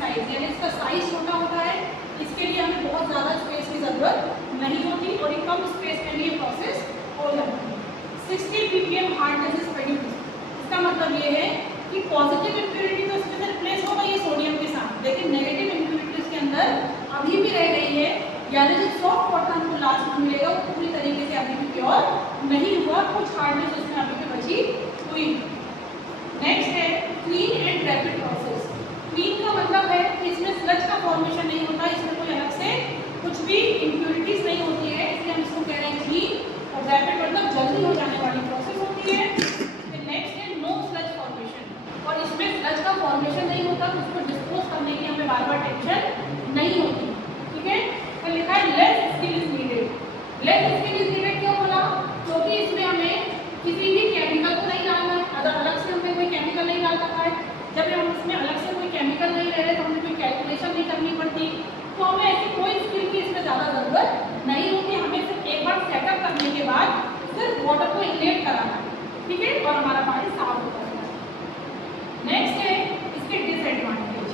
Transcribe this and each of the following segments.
Size, यानी इसका size छोटा होता है, इसके लिए हमें बहुत ज़्यादा स्पेस की ज़रूरत नहीं होती और ये कम स्पेस में ये प्रोसेस हो जाती है। 60 ppm हार्डनेस इज प्रोड्यूस, इसका मतलब ये है कि पॉजिटिव इम्प्योरिटी तो इसके अंदर रिप्लेस हो गई है सोडियम के साथ, लेकिन नेगेटिव इम्प्योरिटी इसके अंदर अभी भी रह गई है, यानी जो सॉफ्ट वाटर हमको लास्ट में मिलेगा वो पूरी तरीके से अभी भी प्योर नहीं हुआ, कुछ हार्डनेस उसमें अभी भी बची हुई। नेक्स्ट है clean and rapid process. Clean का मतलब है कि इसमें स्लज का फॉर्मेशन नहीं होता, इसमें कोई अलग से कुछ भी इम्प्योरिटीज नहीं होती है, इसलिए हम इसको कह रहे हैं क्लीन, और रैपिड मतलब जल्दी हो जाने वाली प्रोसेस होती है। नेक्स्ट है नो स्लज फॉर्मेशन, और इसमें स्लज का फॉर्मेशन नहीं होता तो उसको डिस्पोज करने की हमें बार बार टेंशन नहीं होती। ठीक है, तो लिखा है less skill is needed. Less skill is needed क्यों बोला? क्योंकि इसमें हमें किसी भी केमिकल को नहीं डालना है, अगर अलग से हमें कोई केमिकल नहीं डाल सकता है, जब हम इसमें अलग से कोई केमिकल नहीं ले रहे तो हमें कोई कैलकुलेशन नहीं करनी पड़ती, तो हमें ऐसी कोई स्किल की इसमें ज़्यादा ज़रूरत नहीं होती, हमें सिर्फ एक बार सेटअप करने के बाद सिर्फ वाटर को इनलेट कराना है, ठीक है, और हमारा पानी साफ होता है। नेक्स्ट है इसके डिसएडवांटेज।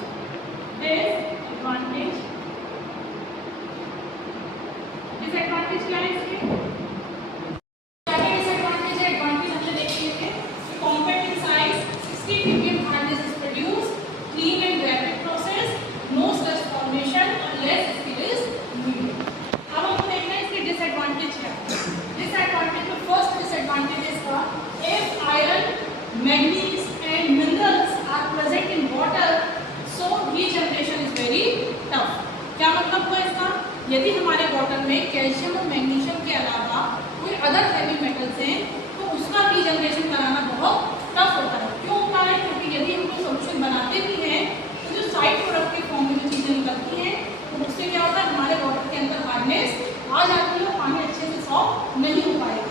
डिसएडवांटेज क्या है इसके? क्या क्या डिसएडवांटेज है? एडवांटेज हमने देख लिए थे। Compact in size, 60 ppm hardness is produce, clean and rapid process, no sludge formation और लेस स्किल इज नीडेड। अब हम देखते हैं इसके डिसएडवांटेज क्या है। डिसएडवांटेज में फर्स्ट डिसएडवांटेज है इसका, if iron, manganese and minerals are present in water so regeneration is very tough. क्या मतलब हुआ इसका? यदि हमारे वाटर में कैल्शियम और मैग्नीशियम के अलावा कोई अदर हैवी मेटल्स हैं तो उसका रीजनरेशन कराना बहुत टफ होता है। क्यों होता है? क्योंकि यदि हम कोई सोल्यूशन बनाते भी हैं तो जो साइड प्रोडक्ट के फॉर्म में जो चीज़ें निकलती हैं तो उससे क्या होता है, हमारे वाटर के अंदर हार्डनेस आ जाती है और पानी अच्छे से सॉफ्ट नहीं हो पाएगा,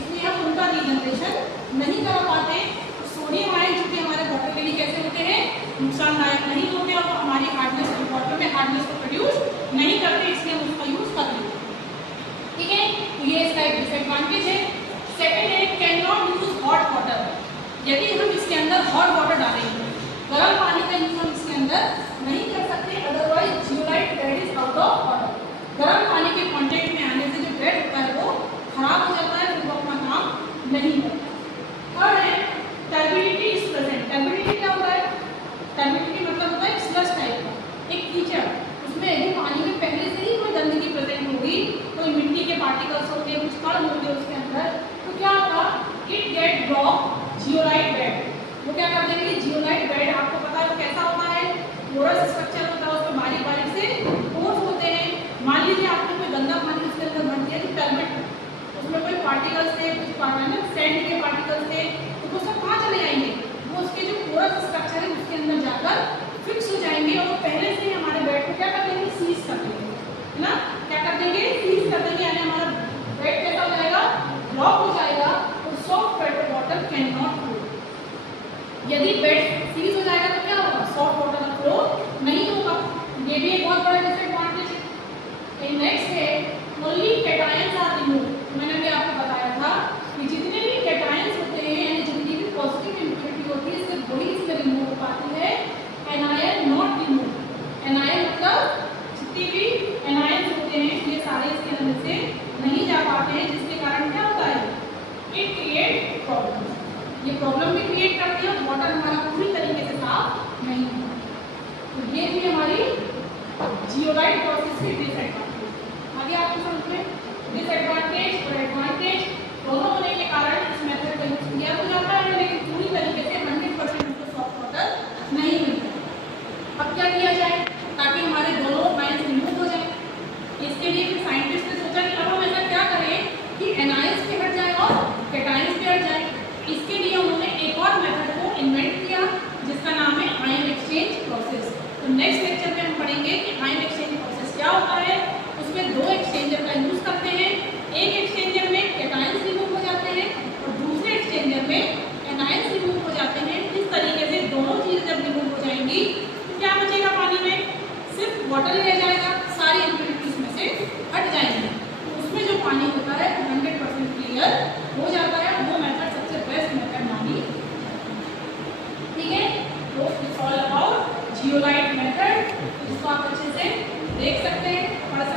इसलिए हम उनका रीजनरेशन नहीं करा पाते। तो सोडियम आयन चूँकि हमारे वाटर के लिए कैसे होते हैं, नुकसानदायक नहीं होते और हमारी हार्डनेस को, वाटर में हार्डनेस को प्रोड्यूस नहीं करते, इसलिए हम उसका यूज कर लेते हैं। ठीक है, तो ये इसका एक डिसएडवांटेज है। सेकंड है can not use hot water. यदि हम इसके अंदर हॉट वाटर डालेंगे, गर्म पानी का यूज हम इसके अंदर नहीं कर सकते, otherwise zeolite bed is out of order. गर्म पानी के कांटेक्ट में आने से जो बेड होता है वो खराब हो जाता है, फिर वो अपना काम नहीं करता। थर्ड है टर्बिडिटी इज प्रेजेंट। टर्बिडिटी क्या होता है? टर्बिडिटी मतलब होता है स्लज टाइप का, एक कीचड़, उसमें यदि पानी में पहले से ही कोई गंदगी प्रेजेंट होगी, कोई मिट्टी के पार्टिकल्स होंगे, कुछ कण होंगे उसके अंदर, तो क्या होगा, it get block zeolite bed. वो क्या कर देंगे, जियोलाइट बेड आपको पता है कैसा होता है, पोरस स्ट्रक्चर होता है, उसमें बारीक बारीक से पोर्स होते हैं। मान लीजिए आपने कोई गंदा पानी उसके अंदर भर दिया, तो टर्बिड, उसमें कोई पार्टिकल्स थे, कुछ सैंड के पार्टिकल्स थे, तो वो सब कहाँ चले जाएंगे, वो उसके जो पोरस स्ट्रक्चर है उसके अंदर जाकर फिक्स हो जाएंगे और पहले से ही हमारे बेड को क्या कर देंगे, सीज कर देंगे, है ना, क्या कर देंगे, सीज कर देंगे, यानी हमारा बेड कैसा हो जाएगा, ब्लॉक हो जाएगा और soft bed water can not flow. यदि बेड सीज हो जाएगा तो क्या होगा, सॉफ्ट वाटर का फ्लो नहीं होगा, ये भी एक बहुत बड़ा डिसएडवांटेज है। नेक्स्ट है ओनली कैटायंस आर रिमूव्ड। मैंने भी आपको बताया था कि जितने भी कैटायंस होते हैं यानी जितनी भी पॉजिटिव इम्प्योरिटी होती है सिर्फ वही इसमें रिमूव हो पाती है, एनायन नॉट रिमूव। एनायन मतलब जितनी भी एनायंस होते हैं ये सारे इसके अंदर से नहीं जा पाते हैं, जिसके कारण क्या होता है, इट क्रिएट प्रॉब्लम। ये प्रॉब्लम भी क्रिएट करती है और वाटर हमारा पूरी तरीके से साफ नहीं होता। तो ये भी हमारी जियोलाइट प्रोसेस की डिसएडवांटेज। आगे आपको समझ में डिसएडवांटेज और एडवांटेज दोनों होने के कारण इस मेथड का यूज किया तो जाता है, लेकिन पूरी तरीके से 100% उसको सॉफ्ट वाटर नहीं मिलता। अब क्या किया जाए ताकि हमारे दोनों आयंस रिमूव हो जाए? इसके लिए फिर साइंटिस्ट ने सोचा कि अब हम ऐसा क्या करें कि एनायंस भी हट जाए और कैटायंस भी हट जाए। इसके लिए उन्होंने एक और मेथड को इन्वेंट किया जिसका नाम है आयन एक्सचेंज प्रोसेस। तो नेक्स्ट लेक्चर में हम पढ़ेंगे कि आयन एक्सचेंज प्रोसेस क्या होता है। उसमें दो एक्सचेंजर का यूज करते हैं, एक एक्सचेंजर में कैटायंस रिमूव हो जाते हैं और दूसरे एक्सचेंजर मेथड, जिसको आप अच्छे से देख सकते हैं, पढ़